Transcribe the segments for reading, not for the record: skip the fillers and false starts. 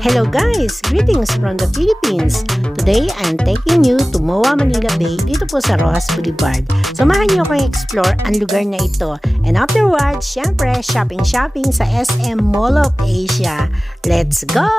Hello guys! Greetings from the Philippines! Today, I'm taking you to MOA Manila Bay dito po sa Rojas Boulevard. Samahan niyo akong explore ang lugar na ito. And afterwards, syempre, shopping sa SM Mall of Asia. Let's go!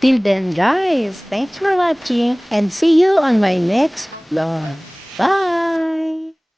Till then guys, thanks for watching and see you on my next vlog. Bye!